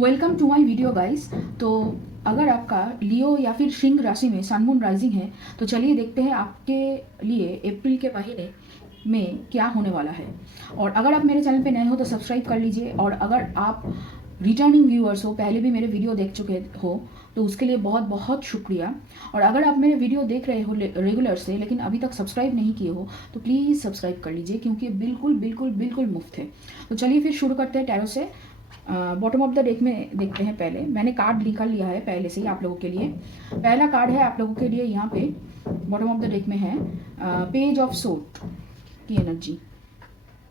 Welcome to my video guys. तो अगर आपका लियो या फिर सिंह राशि में सन मून राइजिंग है तो चलिए देखते हैं आपके लिए अप्रैल के महीने में क्या होने वाला है। और अगर आप मेरे चैनल पे नए हो तो सब्सक्राइब कर लीजिए, और अगर आप रिटर्निंग व्यूअर्स हो, पहले भी मेरे वीडियो देख चुके हो, तो उसके लिए बहुत बहुत शुक्रिया। और अगर आप मेरे वीडियो देख रहे हो रेगुलर से लेकिन अभी तक सब्सक्राइब नहीं किए हो तो प्लीज़ सब्सक्राइब कर लीजिए, क्योंकि बिल्कुल बिल्कुल बिल्कुल मुफ्त है। तो चलिए फिर शुरू करते हैं टैरो से। बॉटम ऑफ द डेक में देखते हैं। पहले मैंने कार्ड निकाल लिया है पहले से ही आप लोगों के लिए। पहला कार्ड है आप लोगों के लिए, यहाँ पे बॉटम ऑफ द डेक में है पेज ऑफ सोर्ड की एनर्जी।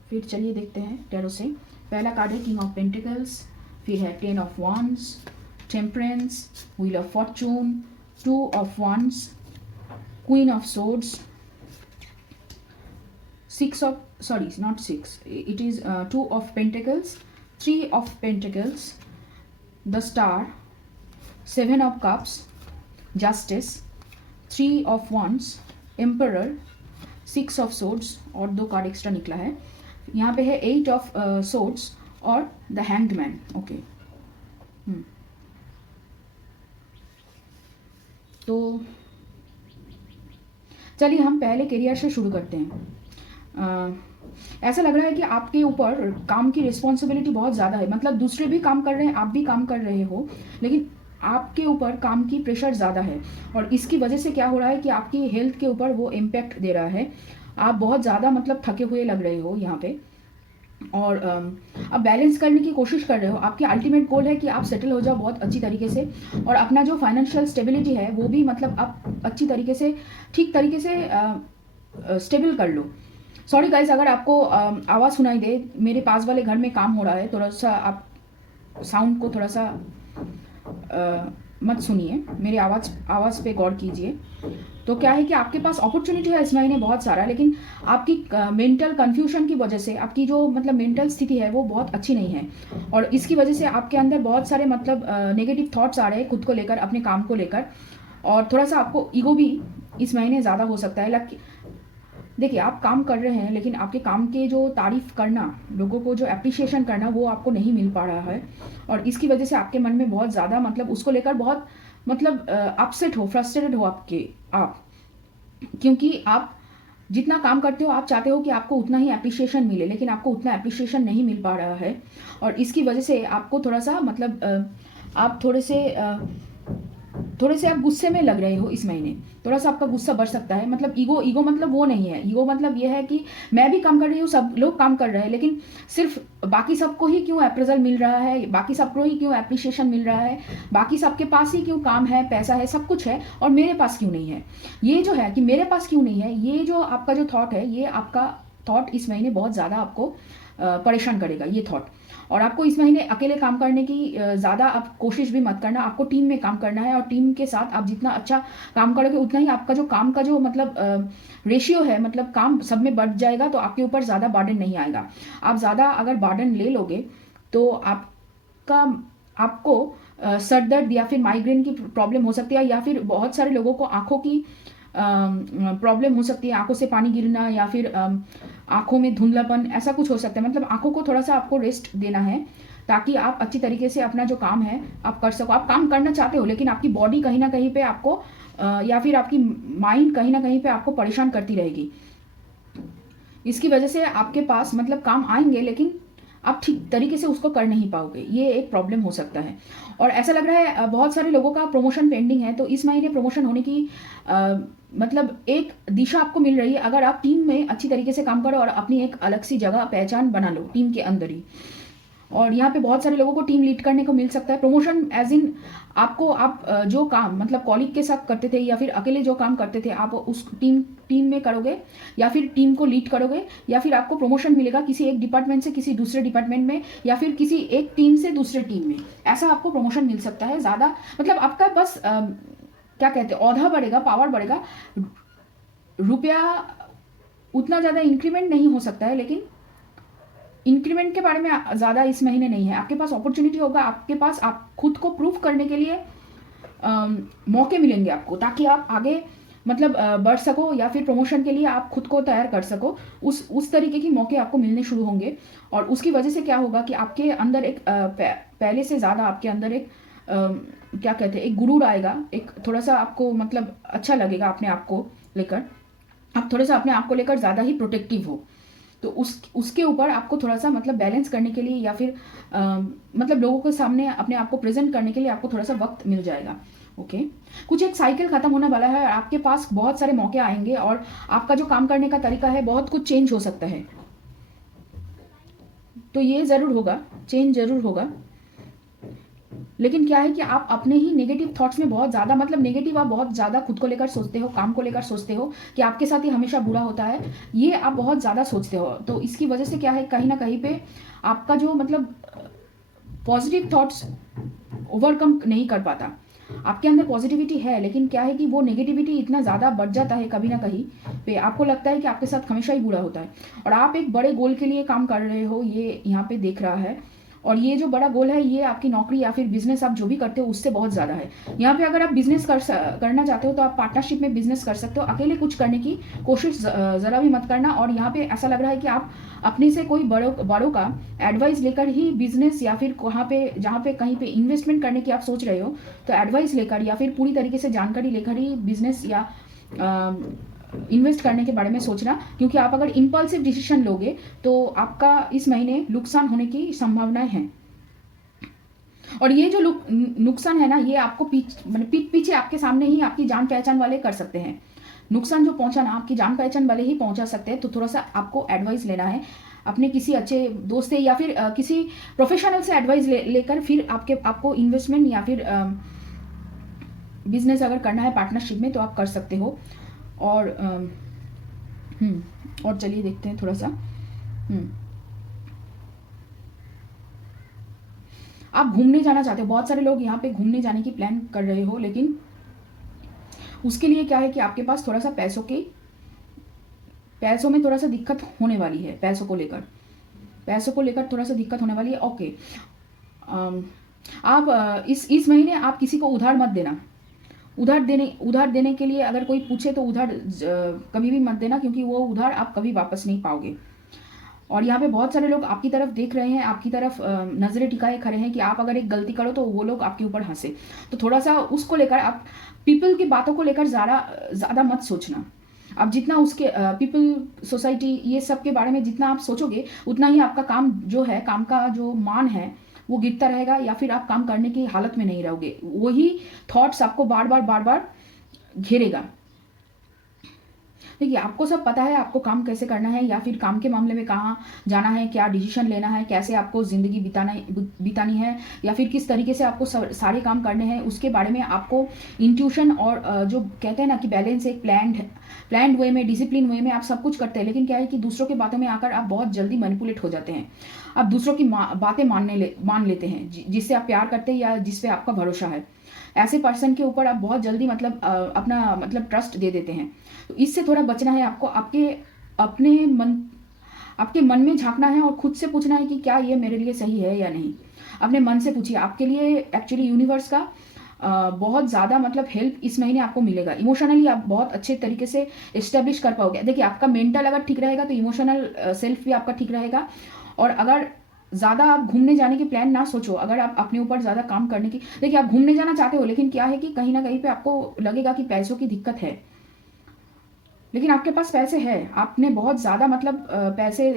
फिर चलिए देखते हैं टैरो से। पहला कार्ड है किंग ऑफ पेंटिकल्स, फिर है ten of wands, temperance, wheel of fortune, two of wands, queen of swords, six of sorry not six, it is two of pentacles, Three of Pentacles, the Star, Seven of Cups, Justice, Three of Wands, Emperor, Six of Swords और दो card extra निकला है। यहाँ पे है Eight of Swords और The Hanged Man। Okay, तो चलिए हम पहले करियर से शुरू करते हैं। ऐसा लग रहा है कि आपके ऊपर काम की रिस्पॉन्सिबिलिटी बहुत ज़्यादा है, मतलब दूसरे भी काम कर रहे हैं, आप भी काम कर रहे हो, लेकिन आपके ऊपर काम की प्रेशर ज़्यादा है। और इसकी वजह से क्या हो रहा है कि आपकी हेल्थ के ऊपर वो इम्पैक्ट दे रहा है। आप बहुत ज़्यादा मतलब थके हुए लग रहे हो यहाँ पे, और अब बैलेंस करने की कोशिश कर रहे हो। आपकी अल्टीमेट गोल है कि आप सेटल हो जाओ बहुत अच्छी तरीके से, और अपना जो फाइनेंशियल स्टेबिलिटी है वो भी मतलब आप अच्छी तरीके से, ठीक तरीके से स्टेबल कर लो। सॉरी गाइज, अगर आपको आवाज़ सुनाई दे, मेरे पास वाले घर में काम हो रहा है, थोड़ा सा आप साउंड को थोड़ा सा मत सुनिए, मेरी आवाज़ पे गौर कीजिए। तो क्या है कि आपके पास अपॉर्चुनिटी है इस महीने बहुत सारा, लेकिन आपकी मेंटल कंफ्यूजन की वजह से आपकी जो मतलब मेंटल स्थिति है वो बहुत अच्छी नहीं है, और इसकी वजह से आपके अंदर बहुत सारे मतलब नेगेटिव थॉट्स आ रहे हैं खुद को लेकर, अपने काम को लेकर, और थोड़ा सा आपको ईगो भी इस महीने ज़्यादा हो सकता है। देखिए, आप काम कर रहे हैं लेकिन आपके काम के जो तारीफ करना, लोगों को जो अप्रिशिएशन करना, वो आपको नहीं मिल पा रहा है, और इसकी वजह से आपके मन में बहुत ज़्यादा मतलब उसको लेकर बहुत मतलब अपसेट हो, फ्रस्ट्रेटेड हो आप, क्योंकि आप जितना काम करते हो आप चाहते हो कि आपको उतना ही अप्रिशिएशन मिले, लेकिन आपको उतना अप्रिशिएशन नहीं मिल पा रहा है, और इसकी वजह से आपको थोड़ा सा मतलब आप थोड़े से आप गुस्से में लग रहे हो इस महीने। थोड़ा सा आपका गुस्सा बढ़ सकता है, मतलब ईगो मतलब वो नहीं है। ईगो मतलब ये है कि मैं भी काम कर रही हूँ, सब लोग काम कर रहे हैं, लेकिन सिर्फ बाकी सबको ही क्यों अप्रेजल मिल रहा है, बाकी सबको ही क्यों अप्रिशिएशन मिल रहा है, बाकी सबके पास ही क्यों काम है, पैसा है, सब कुछ है, और मेरे पास क्यों नहीं है। ये जो है कि मेरे पास क्यों नहीं है, ये जो आपका जो थॉट है, ये आपका थॉट इस महीने बहुत ज़्यादा आपको परेशान करेगा, ये थॉट। और आपको इस महीने अकेले काम करने की ज़्यादा आप कोशिश भी मत करना, आपको टीम में काम करना है, और टीम के साथ आप जितना अच्छा काम करोगे उतना ही आपका जो काम का जो मतलब रेशियो है, मतलब काम सब में बढ़ जाएगा, तो आपके ऊपर ज़्यादा बर्डन नहीं आएगा। आप ज़्यादा अगर बर्डन ले लोगे तो आपको सर दर्द या फिर माइग्रेन की प्रॉब्लम हो सकती है, या फिर बहुत सारे लोगों को आँखों की प्रॉब्लम हो सकती है, आंखों से पानी गिरना, या फिर आंखों में धुंधलापन, ऐसा कुछ हो सकता है। मतलब आंखों को थोड़ा सा आपको रेस्ट देना है, ताकि आप अच्छी तरीके से अपना जो काम है आप कर सको। आप काम करना चाहते हो, लेकिन आपकी बॉडी कहीं ना कहीं पे आपको या फिर आपकी माइंड कहीं ना कहीं पे आपको परेशान करती रहेगी। इसकी वजह से आपके पास मतलब काम आएंगे, लेकिन आप ठीक तरीके से उसको कर नहीं पाओगे, ये एक प्रॉब्लम हो सकता है। और ऐसा लग रहा है बहुत सारे लोगों का प्रमोशन पेंडिंग है, तो इस महीने प्रमोशन होने की मतलब एक दिशा आपको मिल रही है, अगर आप टीम में अच्छी तरीके से काम करो और अपनी एक अलग सी जगह पहचान बना लो टीम के अंदर ही। और यहाँ पे बहुत सारे लोगों को टीम लीड करने को मिल सकता है प्रमोशन, एज इन आप जो काम मतलब कॉलीग के साथ करते थे या फिर अकेले जो काम करते थे, आप उस टीम में करोगे, या फिर टीम को लीड करोगे, या फिर आपको प्रमोशन मिलेगा किसी एक डिपार्टमेंट से किसी दूसरे डिपार्टमेंट में, या फिर किसी एक टीम से दूसरे टीम में, ऐसा आपको प्रमोशन मिल सकता है। ज़्यादा मतलब आपका बस क्या कहते हैं, औहदा बढ़ेगा, पावर बढ़ेगा, रुपया उतना ज़्यादा इंक्रीमेंट नहीं हो सकता है, लेकिन इंक्रीमेंट के बारे में ज़्यादा इस महीने नहीं है। आपके पास अपॉर्चुनिटी होगा, आपके पास आप खुद को प्रूव करने के लिए मौके मिलेंगे आपको, ताकि आप आगे मतलब बढ़ सको, या फिर प्रमोशन के लिए आप खुद को तैयार कर सको। उस तरीके की मौके आपको मिलने शुरू होंगे, और उसकी वजह से क्या होगा कि आपके अंदर एक पहले से ज़्यादा आपके अंदर एक क्या कहते हैं, एक गुरूर आएगा, एक थोड़ा सा आपको मतलब अच्छा लगेगा अपने आप को लेकर। आप थोड़ा सा अपने आप को लेकर ज़्यादा ही प्रोटेक्टिव हो, तो उसके ऊपर आपको थोड़ा सा मतलब बैलेंस करने के लिए या फिर मतलब लोगों के सामने अपने आप को प्रेजेंट करने के लिए आपको थोड़ा सा वक्त मिल जाएगा। ओके, कुछ एक साइकिल खत्म होने वाला है, आपके पास बहुत सारे मौके आएंगे और आपका जो काम करने का तरीका है बहुत कुछ चेंज हो सकता है। तो ये ज़रूर होगा, चेंज ज़रूर होगा। लेकिन क्या है कि आप अपने ही नेगेटिव थॉट्स में बहुत ज़्यादा मतलब नेगेटिव आप बहुत ज़्यादा खुद को लेकर सोचते हो, काम को लेकर सोचते हो कि आपके साथ ही हमेशा बुरा होता है, ये आप बहुत ज़्यादा सोचते हो। तो इसकी वजह से क्या है, कहीं ना कहीं पे आपका जो मतलब पॉजिटिव थॉट्स ओवरकम नहीं कर पाता। आपके अंदर पॉजिटिविटी है, लेकिन क्या है कि वो नेगेटिविटी इतना ज़्यादा बढ़ जाता है कभी ना कहीं पे, आपको लगता है कि आपके साथ हमेशा ही बुरा होता है और आप एक बड़े गोल के लिए काम कर रहे हो, ये यहाँ पे देख रहा है। और ये जो बड़ा गोल है ये आपकी नौकरी या फिर बिजनेस आप जो भी करते हो उससे बहुत ज़्यादा है। यहाँ पे अगर आप बिजनेस करना चाहते हो तो आप पार्टनरशिप में बिजनेस कर सकते हो, अकेले कुछ करने की कोशिश ज़रा भी मत करना। और यहाँ पे ऐसा लग रहा है कि आप अपने से कोई बड़ों का एडवाइस लेकर ही बिजनेस या फिर वहाँ पे जहाँ पे कहीं पे इन्वेस्टमेंट करने की आप सोच रहे हो, तो एडवाइस लेकर या फिर पूरी तरीके से जानकारी लेकर ही बिजनेस या इन्वेस्ट करने के बारे में सोचना। क्योंकि आप अगर इम्पल्सिव डिसीजन लोगे तो आपका इस महीने नुकसान होने की संभावनाएं हैं। और ये जो नुकसान है ना, ये आपको पीठ पीछे आपके सामने ही आपकी जान पहचान वाले कर सकते हैं। नुकसान जो पहुंचाना आपकी जान पहचान वाले ही पहुंचा सकते हैं। तो थोड़ा सा आपको एडवाइस लेना है अपने किसी अच्छे दोस्त से या फिर किसी प्रोफेशनल से एडवाइस लेकर फिर आपको इन्वेस्टमेंट या फिर बिजनेस अगर करना है पार्टनरशिप में तो आप कर सकते हो। और चलिए देखते हैं थोड़ा सा। आप घूमने जाना चाहते हो, बहुत सारे लोग यहाँ पे घूमने जाने की प्लान कर रहे हो, लेकिन उसके लिए क्या है कि आपके पास थोड़ा सा पैसों में थोड़ा सा दिक्कत होने वाली है। पैसों को लेकर थोड़ा सा दिक्कत होने वाली है। ओके, आप इस महीने आप किसी को उधार मत देना। उधार देने के लिए अगर कोई पूछे तो उधार कभी भी मत देना, क्योंकि वो उधार आप कभी वापस नहीं पाओगे। और यहाँ पे बहुत सारे लोग आपकी तरफ देख रहे हैं, आपकी तरफ नजरें टिकाए खड़े हैं कि आप अगर एक गलती करो तो वो लोग आपके ऊपर हंसे। तो थोड़ा सा उसको लेकर आप पीपल की बातों को लेकर ज़्यादा मत सोचना। आप जितना उसके पीपल सोसाइटी ये सब के बारे में जितना आप सोचोगे उतना ही आपका काम जो है, काम का जो मान है वो गिरता रहेगा या फिर आप काम करने की हालत में नहीं रहोगे। वही थॉट्स आपको बार बार घेरेगा। देखिए, आपको सब पता है आपको काम कैसे करना है या फिर काम के मामले में कहाँ जाना है, क्या डिसीजन लेना है, कैसे आपको ज़िंदगी बितानी है या फिर किस तरीके से आपको सारे काम करने हैं, उसके बारे में आपको इंट्यूशन और जो कहते हैं ना कि बैलेंस, एक प्लान्ड वे में, डिसिप्लिन वे में आप सब कुछ करते हैं। लेकिन क्या है कि दूसरों की बातों में आकर आप बहुत जल्दी मैनिपुलेट हो जाते हैं। आप दूसरों की बातें मान लेते हैं जिससे आप प्यार करते हैं या जिस पे आपका भरोसा है। ऐसे पर्सन के ऊपर आप बहुत जल्दी मतलब अपना मतलब ट्रस्ट दे देते हैं। तो इससे थोड़ा बचना है आपको। आपके मन में झांकना है और खुद से पूछना है कि क्या ये मेरे लिए सही है या नहीं। अपने मन से पूछिए। आपके लिए एक्चुअली यूनिवर्स का बहुत ज़्यादा मतलब हेल्प इस महीने आपको मिलेगा। इमोशनली आप बहुत अच्छे तरीके से इस्टेब्लिश कर पाओगे। देखिए, आपका मेंटल अगर ठीक रहेगा तो इमोशनल सेल्फ भी आपका ठीक रहेगा। और अगर ज़्यादा आप घूमने जाने की प्लान ना सोचो, अगर आप अपने ऊपर ज़्यादा काम करने की, देखिए आप घूमने जाना चाहते हो, लेकिन क्या है कि कहीं ना कहीं पे आपको लगेगा कि पैसों की दिक्कत है। लेकिन आपके पास पैसे हैं, आपने बहुत ज़्यादा मतलब पैसे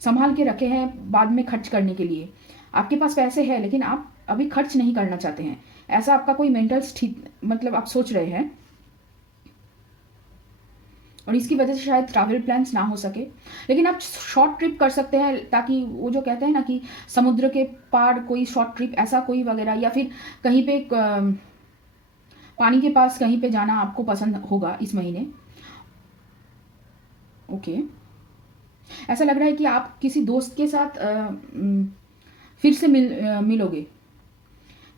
संभाल के रखे हैं बाद में खर्च करने के लिए। आपके पास पैसे हैं लेकिन आप अभी खर्च नहीं करना चाहते हैं, ऐसा आपका कोई मेंटल मतलब आप सोच रहे हैं। और इसकी वजह से शायद ट्रैवल प्लान्स ना हो सके। लेकिन आप शॉर्ट ट्रिप कर सकते हैं, ताकि वो जो कहते हैं ना कि समुद्र के पार कोई शॉर्ट ट्रिप ऐसा कोई वगैरह, या फिर कहीं पे पानी के पास कहीं पे जाना आपको पसंद होगा इस महीने। ओके, ऐसा लग रहा है कि आप किसी दोस्त के साथ फिर से मिलोगे।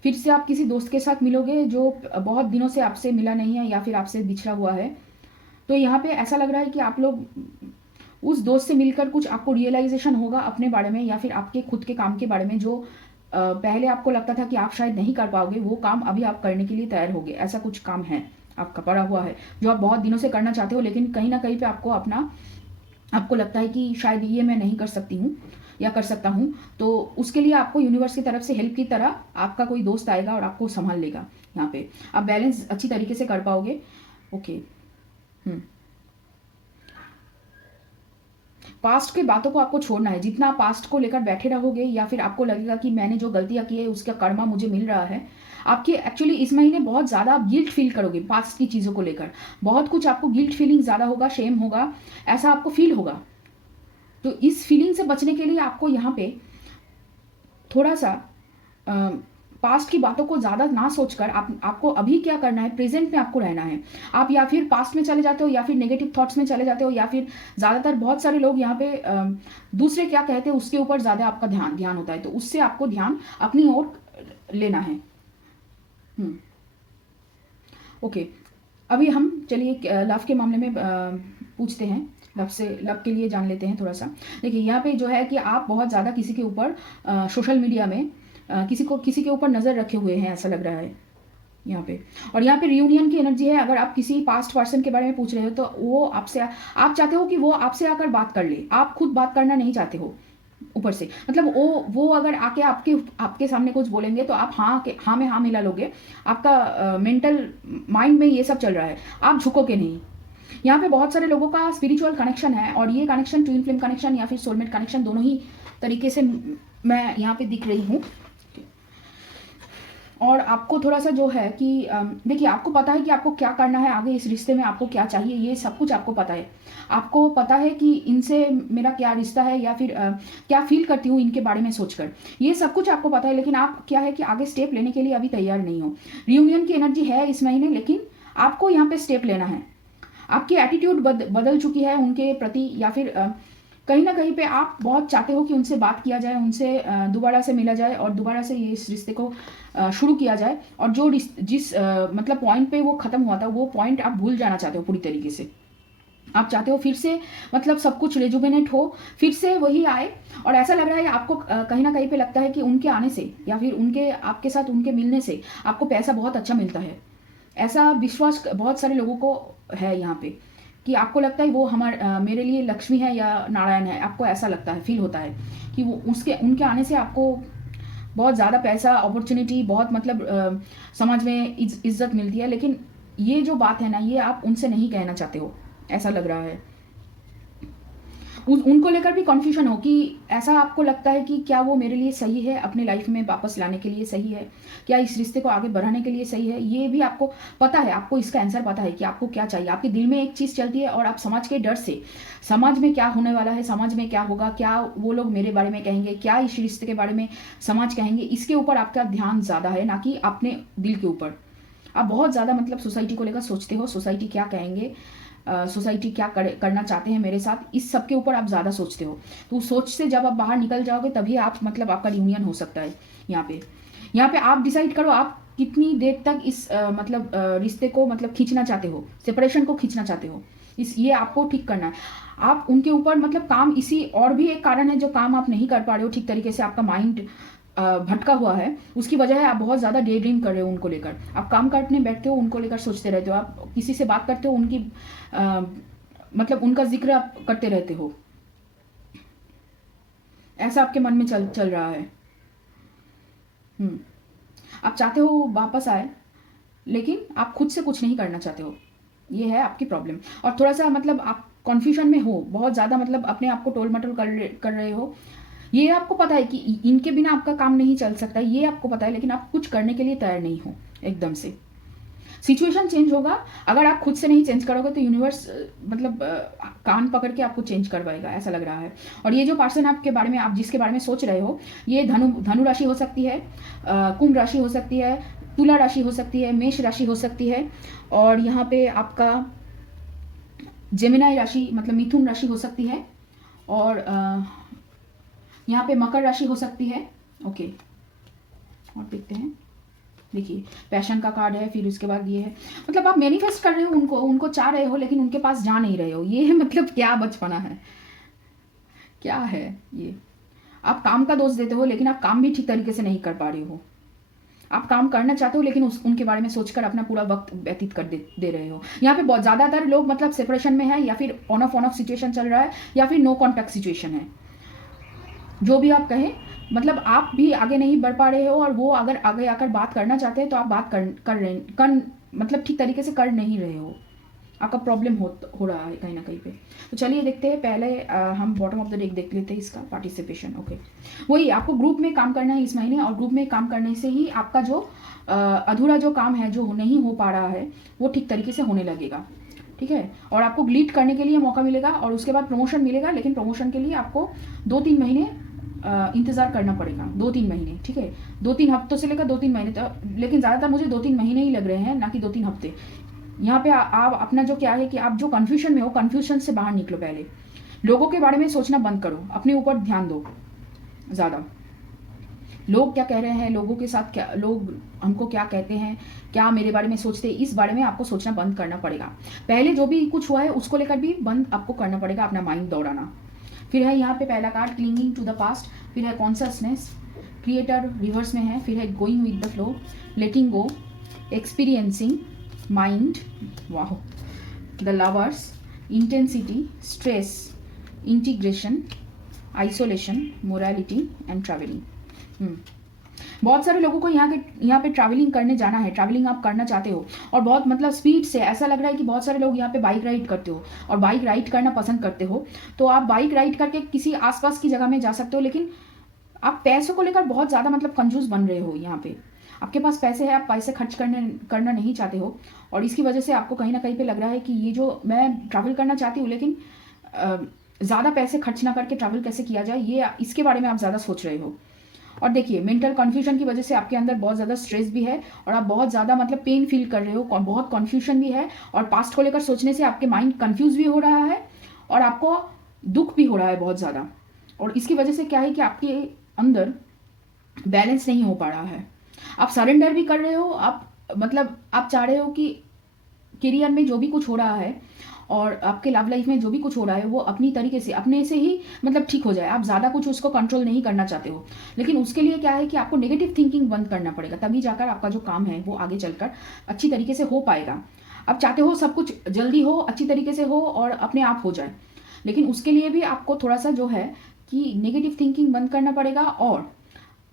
फिर से आप किसी दोस्त के साथ मिलोगे जो बहुत दिनों से आपसे मिला नहीं है या फिर आपसे बिछड़ा हुआ है। तो यहाँ पे ऐसा लग रहा है कि आप लोग उस दोस्त से मिलकर कुछ आपको रियलाइजेशन होगा अपने बारे में या फिर आपके खुद के काम के बारे में, जो पहले आपको लगता था कि आप शायद नहीं कर पाओगे, वो काम अभी आप करने के लिए तैयार होगे। ऐसा कुछ काम है आपका पड़ा हुआ है जो आप बहुत दिनों से करना चाहते हो, लेकिन कहीं ना कहीं पे आपको लगता है कि शायद ये मैं नहीं कर सकती हूँ। या कर सकता हूँ, तो उसके लिए आपको यूनिवर्स की तरफ से हेल्प की तरह आपका कोई दोस्त आएगा और आपको संभाल लेगा। यहाँ पे आप बैलेंस अच्छी तरीके से कर पाओगे। ओके। पास्ट के बातों को आपको छोड़ना है। जितना आप पास्ट को लेकर बैठे रहोगे या फिर आपको लगेगा कि मैंने जो गलतियां की है उसका कर्मा मुझे मिल रहा है, आपके एक्चुअली इस महीने बहुत ज़्यादा आप गिल्ट फील करोगे पास्ट की चीज़ों को लेकर। बहुत कुछ आपको गिल्ट फीलिंग ज़्यादा होगा, शेम होगा, ऐसा आपको फील होगा। तो इस फीलिंग से बचने के लिए आपको यहाँ पे थोड़ा सा पास्ट की बातों को ज़्यादा ना सोचकर आपको अभी क्या करना है, प्रेजेंट में आपको रहना है। आप या फिर पास्ट में चले जाते हो या फिर नेगेटिव थॉट्स में चले जाते हो, या फिर ज़्यादातर बहुत सारे लोग यहाँ पे दूसरे क्या कहते हैं उसके ऊपर ज़्यादा आपका ध्यान होता है, तो उससे आपको ध्यान अपनी ओर लेना है। ओके। अभी हम चलिए लव के मामले में पूछते हैं, लव के लिए जान लेते हैं थोड़ा सा। देखिए यहाँ पे जो है कि आप बहुत ज़्यादा किसी के ऊपर सोशल मीडिया में किसी के ऊपर नज़र रखे हुए हैं, ऐसा लग रहा है यहाँ पे। और यहाँ पे रियूनियन की एनर्जी है। अगर आप किसी पास्ट पर्सन के बारे में पूछ रहे हो तो वो आपसे, आप चाहते हो कि वो आपसे आकर बात कर ले, आप खुद बात करना नहीं चाहते हो ऊपर से। मतलब वो अगर आके आपके सामने कुछ बोलेंगे तो आप हाँ में हाँ मिला लोगे। आपका मेंटल माइंड में ये सब चल रहा है, आप झुकोगे नहीं। यहाँ पे बहुत सारे लोगों का स्पिरिचुअल कनेक्शन है, और ये कनेक्शन ट्विन फ्लेम कनेक्शन या फिर सोलमेट कनेक्शन दोनों ही तरीके से मैं यहाँ पे दिख रही हूँ। और आपको थोड़ा सा जो है कि देखिए, आपको पता है कि आपको क्या करना है आगे, इस रिश्ते में आपको क्या चाहिए, ये सब कुछ आपको पता है। आपको पता है कि इनसे मेरा क्या रिश्ता है, या फिर क्या फील करती हूँ इनके बारे में सोचकर, ये सब कुछ आपको पता है। लेकिन आप क्या है कि आगे स्टेप लेने के लिए अभी तैयार नहीं हो। रियूनियन की एनर्जी है इस महीने, लेकिन आपको यहाँ पे स्टेप लेना है। आपकी एटीट्यूड बदल चुकी है उनके प्रति, या फिर कहीं ना कहीं पे आप बहुत चाहते हो कि उनसे बात किया जाए, उनसे दोबारा से मिला जाए और दोबारा से ये इस रिश्ते को शुरू किया जाए। और जो जिस मतलब पॉइंट पे वो ख़त्म हुआ था, वो पॉइंट आप भूल जाना चाहते हो पूरी तरीके से। आप चाहते हो फिर से मतलब सब कुछ रेजुवेनेट हो, फिर से वही आए। और ऐसा लग रहा है आपको कहीं ना कहीं पे लगता है कि उनके आने से या फिर आपके साथ उनके मिलने से आपको पैसा बहुत अच्छा मिलता है। ऐसा विश्वास बहुत सारे लोगों को है यहाँ पे कि आपको लगता है वो मेरे लिए लक्ष्मी है या नारायण है। आपको ऐसा लगता है, फील होता है कि वो उनके आने से आपको बहुत ज़्यादा पैसा, अपॉर्चुनिटी, बहुत मतलब समाज में इज्जत मिलती है। लेकिन ये जो बात है ना, ये आप उनसे नहीं कहना चाहते हो, ऐसा लग रहा है। उनको लेकर भी कन्फ्यूजन हो कि ऐसा आपको लगता है कि क्या वो मेरे लिए सही है, अपने लाइफ में वापस लाने के लिए सही है, क्या इस रिश्ते को आगे बढ़ाने के लिए सही है। ये भी आपको पता है, आपको इसका आंसर पता है कि आपको क्या चाहिए। आपके दिल में एक चीज़ चलती है और आप समाज के डर से, समाज में क्या होने वाला है, समाज में क्या होगा, क्या वो लोग मेरे बारे में कहेंगे, क्या इस रिश्ते के बारे में समाज कहेंगे, इसके ऊपर आपका ध्यान ज़्यादा है, ना कि अपने दिल के ऊपर। आप बहुत ज़्यादा मतलब सोसाइटी को लेकर सोचते हो, सोसाइटी क्या कहेंगे, सोसाइटी क्या करना चाहते हैं मेरे साथ, इस सब के ऊपर आप ज़्यादा सोचते हो। तो सोच से जब आप बाहर निकल जाओगे तभी आप मतलब आपका रियूनियन हो सकता है। यहाँ पे आप डिसाइड करो आप कितनी देर तक इस मतलब रिश्ते को मतलब खींचना चाहते हो, सेपरेशन को खींचना चाहते हो। ये आपको ठीक करना है। आप उनके ऊपर मतलब काम, इसी और भी एक कारण है जो काम आप नहीं कर पा रहे हो ठीक तरीके से, आपका माइंड भटका हुआ है। उसकी वजह है आप बहुत ज़्यादा डे ड्रीम कर रहे हो उनको लेकर। आप काम करने बैठते हो, उनको लेकर सोचते रहते हो। आप किसी से बात करते हो, उनकी मतलब उनका जिक्र आप करते रहते हो। ऐसा आपके मन में चल रहा है। आप चाहते हो वापस आए, लेकिन आप खुद से कुछ नहीं करना चाहते हो। ये है आपकी प्रॉब्लम। और थोड़ा सा मतलब आप कन्फ्यूजन में हो बहुत ज़्यादा, मतलब अपने आप को टोल मटोल कर रहे हो। ये आपको पता है कि इनके बिना आपका काम नहीं चल सकता, ये आपको पता है, लेकिन आप कुछ करने के लिए तैयार नहीं हो एकदम से। सिचुएशन चेंज होगा, अगर आप खुद से नहीं चेंज करोगे तो यूनिवर्स मतलब कान पकड़ के आपको चेंज करवाएगा, ऐसा लग रहा है। और ये जो पर्सन आपके बारे में, आप जिसके बारे में सोच रहे हो, ये धनु राशि हो सकती है, कुंभ राशि हो सकती है, तुला राशि हो सकती है, मेष राशि हो सकती है, और यहाँ पे आपका जेमिनाई राशि मतलब मिथुन राशि हो सकती है, और यहाँ पे मकर राशि हो सकती है। ओके, और देखते हैं। देखिए पैशन का कार्ड है, फिर उसके बाद ये है, मतलब आप मैनिफेस्ट कर रहे हो उनको चाह रहे हो, लेकिन उनके पास जा नहीं रहे हो। ये है मतलब क्या बचपना है, क्या है ये। आप काम का दोष देते हो, लेकिन आप काम भी ठीक तरीके से नहीं कर पा रहे हो। आप काम करना चाहते हो, लेकिन उनके बारे में सोचकर अपना पूरा वक्त व्यतीत कर दे रहे हो। यहाँ पे बहुत ज़्यादातर लोग मतलब सेपरेशन में है, या फिर ऑन ऑफ सिचुएशन चल रहा है, या फिर नो कॉन्टैक्ट सिचुएशन है। जो भी आप कहें, मतलब आप भी आगे नहीं बढ़ पा रहे हो और वो अगर आगे आकर बात करना चाहते हैं तो आप बात कर रहे कर मतलब ठीक तरीके से कर नहीं रहे हो, आपका प्रॉब्लम हो रहा है कहीं ना कहीं पे। तो चलिए देखते हैं, पहले हम बॉटम ऑफ द डेक देख लेते हैं इसका पार्टिसिपेशन। ओके, वही आपको ग्रुप में काम करना है इस महीने, और ग्रुप में काम करने से ही आपका जो अधूरा जो काम है, जो नहीं हो पा रहा है, वो ठीक तरीके से होने लगेगा। ठीक है, और आपको लीड करने के लिए मौका मिलेगा और उसके बाद प्रमोशन मिलेगा, लेकिन प्रमोशन के लिए आपको 2-3 महीने इंतज़ार करना पड़ेगा। 2-3 महीने, ठीक है, 2-3 हफ्तों से लेकर 2-3 महीने तक, लेकिन ज़्यादातर मुझे 2-3 महीने ही लग रहे हैं, ना कि 2-3 हफ्ते। यहाँ पे आप अपना जो क्या है कि आप जो कन्फ्यूजन में हो, कन्फ्यूजन से बाहर निकलो। पहले लोगों के बारे में सोचना बंद करो, अपने ऊपर ध्यान दो ज़्यादा। लोग क्या कह रहे हैं, लोगों के साथ क्या, लोग हमको क्या कहते हैं, क्या मेरे बारे में सोचते हैं, इस बारे में आपको सोचना बंद करना पड़ेगा। पहले जो भी कुछ हुआ है उसको लेकर भी बंद आपको करना पड़ेगा, अपना माइंड दौड़ाना। फिर है यहाँ पे पहला card clinging to the past, फिर है कॉन्शसनेस, क्रिएटर रिवर्स में है, फिर है going with the flow, letting go, experiencing, mind, वाह, the lovers, intensity, stress, integration, isolation, morality and travelling. बहुत सारे लोगों को यहाँ पे ट्रैवलिंग करने जाना है, ट्रैवलिंग आप करना चाहते हो, और बहुत मतलब स्पीड से, ऐसा लग रहा है कि बहुत सारे लोग यहाँ पे बाइक राइड करते हो और बाइक राइड करना पसंद करते हो, तो आप बाइक राइड करके किसी आसपास की जगह में जा सकते हो। लेकिन आप पैसों को लेकर बहुत ज़्यादा मतलब कंजूस बन रहे हो। यहाँ पे आपके पास पैसे है, आप पैसे खर्च करना नहीं चाहते हो, और इसकी वजह से आपको कहीं ना कहीं पे लग रहा है कि ये जो मैं ट्रैवल करना चाहती हूँ, लेकिन ज़्यादा पैसे खर्च ना करके ट्रैवल कैसे किया जाए, ये इसके बारे में आप ज़्यादा सोच रहे हो। और देखिए, मेंटल कन्फ्यूजन की वजह से आपके अंदर बहुत ज़्यादा स्ट्रेस भी है, और आप बहुत ज़्यादा मतलब पेन फील कर रहे हो, बहुत कन्फ्यूजन भी है, और पास्ट को लेकर सोचने से आपके माइंड कन्फ्यूज भी हो रहा है, और आपको दुख भी हो रहा है बहुत ज़्यादा। और इसकी वजह से क्या है कि आपके अंदर बैलेंस नहीं हो पा रहा है। आप सरेंडर भी कर रहे हो, आप मतलब आप चाह रहे हो कि करियर में जो भी कुछ हो रहा है और आपके लव लाइफ में जो भी कुछ हो रहा है वो अपनी तरीके से, अपने से ही मतलब ठीक हो जाए। आप ज़्यादा कुछ उसको कंट्रोल नहीं करना चाहते हो, लेकिन उसके लिए क्या है कि आपको नेगेटिव थिंकिंग बंद करना पड़ेगा, तभी जाकर आपका जो काम है वो आगे चलकर अच्छी तरीके से हो पाएगा। आप चाहते हो सब कुछ जल्दी हो, अच्छी तरीके से हो और अपने आप हो जाए, लेकिन उसके लिए भी आपको थोड़ा सा जो है कि नेगेटिव थिंकिंग बंद करना पड़ेगा, और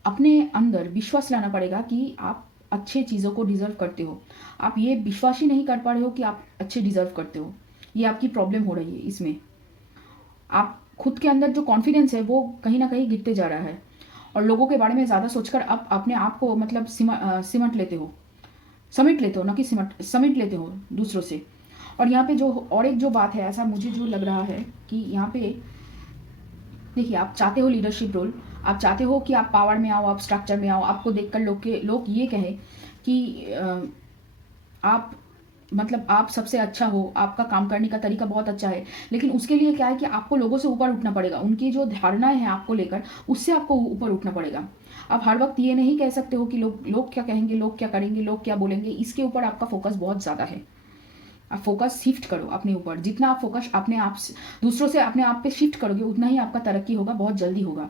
अपने अंदर विश्वास लाना पड़ेगा कि आप अच्छे चीज़ों को डिज़र्व करते हो। आप ये विश्वास ही नहीं कर पा रहे हो कि आप अच्छे डिज़र्व करते हो, ये आपकी प्रॉब्लम हो रही है। इसमें आप खुद के अंदर जो कॉन्फिडेंस है वो कहीं ना कहीं गिरते जा रहा है, और लोगों के बारे में ज़्यादा सोचकर आप अपने आप को मतलब सिमट लेते हो, समेट लेते हो, ना कि समेट लेते हो दूसरों से। और यहाँ पे जो और एक जो बात है, ऐसा मुझे जो लग रहा है कि यहाँ पे देखिए, आप चाहते हो लीडरशिप रोल, आप चाहते हो कि आप पावर में आओ, आप स्ट्रक्चर में आओ, आपको देखकर लोग ये कहें कि आप मतलब आप सबसे अच्छा हो, आपका काम करने का तरीका बहुत अच्छा है। लेकिन उसके लिए क्या है कि आपको लोगों से ऊपर उठना पड़ेगा, उनकी जो धारणाएं हैं आपको लेकर, उससे आपको ऊपर उठना पड़ेगा। आप हर वक्त ये नहीं कह सकते हो कि लोग क्या कहेंगे, लोग क्या करेंगे, लोग क्या बोलेंगे, इसके ऊपर आपका फोकस बहुत ज़्यादा है। आप फोकस शिफ्ट करो अपने ऊपर, जितना आप फोकस अपने आप से, दूसरों से अपने आप पे शिफ्ट करोगे, उतना ही आपका तरक्की होगा, बहुत जल्दी होगा।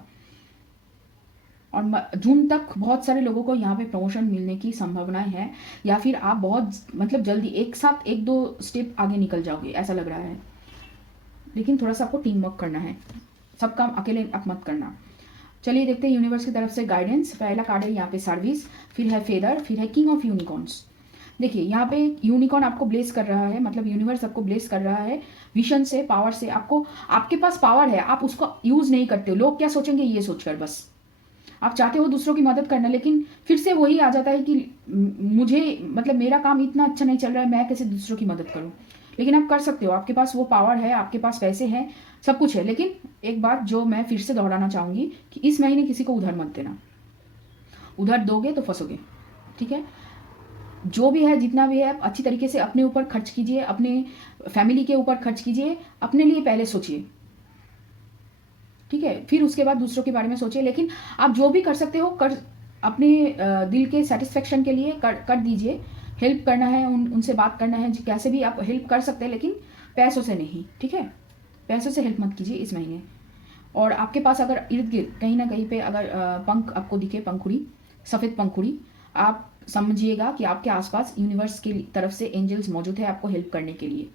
और जून तक बहुत सारे लोगों को यहाँ पे प्रमोशन मिलने की संभावनाएं हैं, या फिर आप बहुत मतलब जल्दी एक साथ 1-2 स्टेप आगे निकल जाओगे, ऐसा लग रहा है। लेकिन थोड़ा सा आपको टीम वर्क करना है, सब काम अकेले आप मत करना। चलिए देखते हैं यूनिवर्स की तरफ से गाइडेंस। पहला कार्ड है यहाँ पे सर्विस, फिर है फेदर, फिर है किंग ऑफ यूनिकॉर्न्स। देखिए, यहाँ पे यूनिकॉर्न आपको ब्लेस कर रहा है, मतलब यूनिवर्स आपको ब्लेस कर रहा है विजन से, पावर से। आपके पास पावर है, आप उसको यूज नहीं करते हो, लोग क्या सोचेंगे ये सोचकर बस। आप चाहते हो दूसरों की मदद करना, लेकिन फिर से वही आ जाता है कि मुझे मतलब मेरा काम इतना अच्छा नहीं चल रहा है, मैं कैसे दूसरों की मदद करूं। लेकिन आप कर सकते हो, आपके पास वो पावर है, आपके पास पैसे हैं, सब कुछ है। लेकिन एक बात जो मैं फिर से दोहराना चाहूंगी कि इस महीने किसी को उधार मत देना, उधार दोगे तो फंसोगे। ठीक है, जो भी है, जितना भी है, आप अच्छी तरीके से अपने ऊपर खर्च कीजिए, अपने फैमिली के ऊपर खर्च कीजिए, अपने लिए पहले सोचिए। ठीक है, फिर उसके बाद दूसरों के बारे में सोचिए। लेकिन आप जो भी कर सकते हो अपने दिल के सेटिस्फेक्शन के लिए कर दीजिए। हेल्प करना है, उनसे बात करना है, कैसे भी आप हेल्प कर सकते हैं, लेकिन पैसों से नहीं। ठीक है, पैसों से हेल्प मत कीजिए इस महीने। और आपके पास अगर इर्द गिर्द कहीं ना कहीं पे अगर पंख आपको दिखे, पंखुड़ी, सफ़ेद पंखुड़ी, आप समझिएगा कि आपके आसपास यूनिवर्स की तरफ से एंजल्स मौजूद है आपको हेल्प करने के लिए।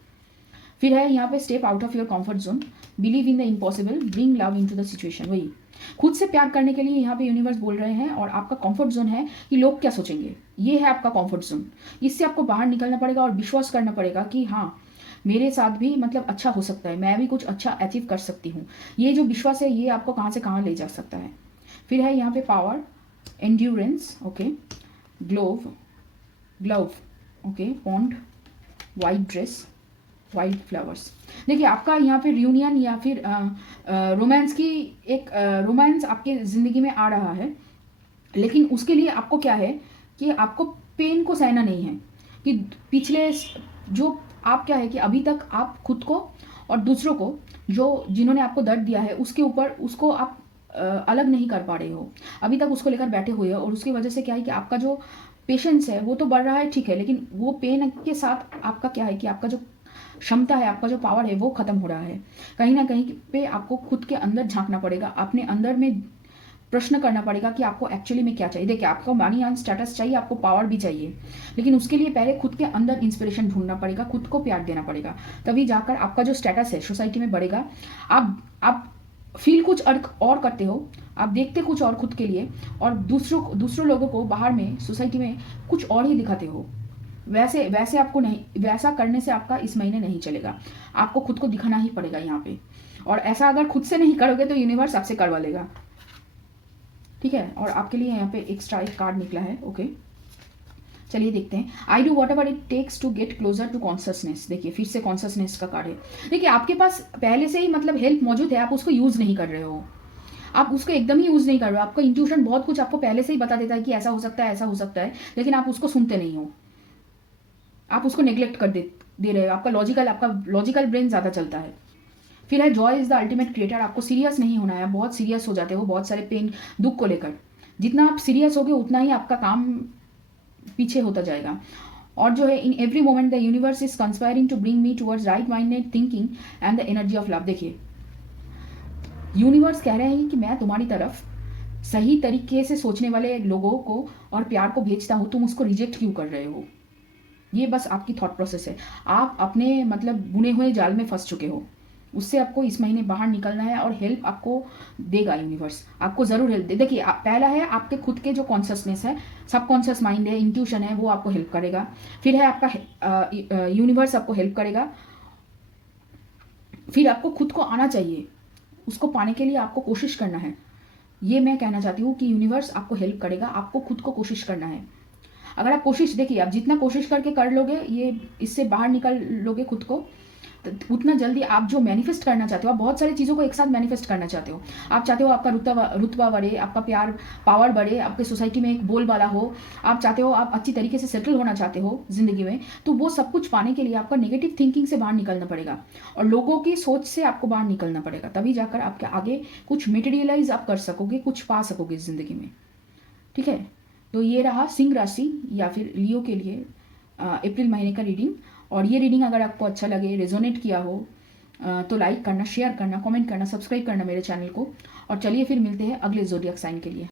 फिर है यहाँ पे step out of your comfort zone, believe in the impossible, bring love into the situation. वही खुद से प्यार करने के लिए यहाँ पे यूनिवर्स बोल रहे हैं। और आपका कंफर्ट जोन है कि लोग क्या सोचेंगे, ये है आपका कंफर्ट जोन। इससे आपको बाहर निकलना पड़ेगा और विश्वास करना पड़ेगा कि हाँ मेरे साथ भी मतलब अच्छा हो सकता है, मैं भी कुछ अच्छा अचीव कर सकती हूँ। ये जो विश्वास है ये आपको कहाँ से कहाँ ले जा सकता है। फिर है यहाँ पे power, endurance, okay, glove, okay, pond, white dress, white flowers. देखिए आपका यहाँ पे रियूनियन या फिर रोमांस की एक रोमांस आपके ज़िंदगी में आ रहा है, लेकिन उसके लिए आपको क्या है कि आपको पेन को सहना नहीं है। कि पिछले जो आप क्या है कि अभी तक आप खुद को और दूसरों को जिन्होंने आपको दर्द दिया है उसके ऊपर उसको आप अलग नहीं कर पा रहे हो, अभी तक उसको लेकर बैठे हुए हो। और उसकी वजह से क्या है कि आपका जो पेशेंस है वो तो बढ़ रहा है, ठीक है, लेकिन वो पेन के साथ आपका क्या है कि आपका जो क्षमता है, आपका जो पावर है वो खत्म हो रहा है। कहीं ना कहीं पे आपको खुद के अंदर झांकना पड़ेगा, अपने अंदर में प्रश्न करना पड़ेगा कि आपको एक्चुअली में क्या चाहिए। देखिए आपको मनी एंड स्टेटस चाहिए, आपको पावर भी चाहिए, लेकिन उसके लिए पहले खुद के अंदर इंस्पिरेशन ढूंढना पड़ेगा, खुद को प्यार देना पड़ेगा, तभी जाकर आपका जो स्टेटस है सोसाइटी में बढ़ेगा। आप फील कुछ और करते हो, आप देखते कुछ और खुद के लिए, और दूसरों लोगों को बाहर में सोसाइटी में कुछ और ही दिखाते हो। वैसे आपको नहीं, वैसा करने से आपका इस महीने नहीं चलेगा, आपको खुद को दिखाना ही पड़ेगा यहाँ पे। और ऐसा अगर खुद से नहीं करोगे तो यूनिवर्स आपसे करवा लेगा, ठीक है। और आपके लिए यहाँ पे एक्स्ट्रा एक कार्ड निकला है, ओके, चलिए देखते हैं। I do whatever it takes to get closer to consciousness. देखिए फिर से कॉन्शियसनेस का कार्ड है। देखिए आपके पास पहले से ही मतलब हेल्प मौजूद है, आप उसको यूज नहीं कर रहे हो, आप उसको एकदम ही यूज नहीं कर रहे हो। आपका इंट्यूशन बहुत कुछ आपको पहले से ही बता देता है कि ऐसा हो सकता है, ऐसा हो सकता है, लेकिन आप उसको सुनते नहीं हो, आप उसको नेग्लेक्ट कर दे रहे हो। आपका लॉजिकल ब्रेन ज़्यादा चलता है। फिर है Joy is the ultimate creator. आपको सीरियस नहीं होना है, बहुत सीरियस हो जाते हो बहुत सारे पेन दुख को लेकर। जितना आप सीरियस होगे उतना ही आपका काम पीछे होता जाएगा। और जो है in every moment the universe is conspiring to bring me towards right minded thinking and the energy of love. देखिए यूनिवर्स कह रहे हैं कि मैं तुम्हारी तरफ सही तरीके से सोचने वाले लोगों को और प्यार को भेजता हूँ, तुम उसको रिजेक्ट क्यों कर रहे हो। ये बस आपकी थॉट प्रोसेस है, आप अपने मतलब बुने हुए जाल में फंस चुके हो, उससे आपको इस महीने बाहर निकलना है और हेल्प आपको देगा यूनिवर्स, आपको ज़रूर हेल्प दे। देखिए पहला है आपके खुद के जो कॉन्शियसनेस है, सबकॉन्शियस माइंड है, इंट्यूशन है, वो आपको हेल्प करेगा। फिर है आपका यूनिवर्स आपको हेल्प करेगा। फिर आपको खुद को आना चाहिए, उसको पाने के लिए आपको कोशिश करना है। ये मैं कहना चाहती हूँ कि यूनिवर्स आपको हेल्प करेगा, आपको खुद को कोशिश करना है। अगर आप कोशिश, देखिए आप जितना कोशिश करके कर लोगे, ये इससे बाहर निकल लोगे खुद को, तो उतना जल्दी आप जो मैनिफेस्ट करना चाहते हो, आप बहुत सारी चीज़ों को एक साथ मैनिफेस्ट करना चाहते हो। आप चाहते हो आपका रुतबा बढ़े, आपका पावर बढ़े, आपके सोसाइटी में एक बोलबाला हो, आप चाहते हो आप अच्छी तरीके से सेटल होना चाहते हो ज़िंदगी में। तो वो सब कुछ पाने के लिए आपका नेगेटिव थिंकिंग से बाहर निकलना पड़ेगा और लोगों की सोच से आपको बाहर निकलना पड़ेगा, तभी जाकर आपके आगे कुछ मटेरियलाइज आप कर सकोगे, कुछ पा सकोगे ज़िंदगी में, ठीक है। तो ये रहा सिंह राशि या फिर लियो के लिए अप्रैल महीने का रीडिंग। और ये रीडिंग अगर आपको अच्छा लगे, रेजोनेट किया हो, तो लाइक करना, शेयर करना, कमेंट करना, सब्सक्राइब करना मेरे चैनल को। और चलिए फिर मिलते हैं अगले ज़ोडिएक साइन के लिए।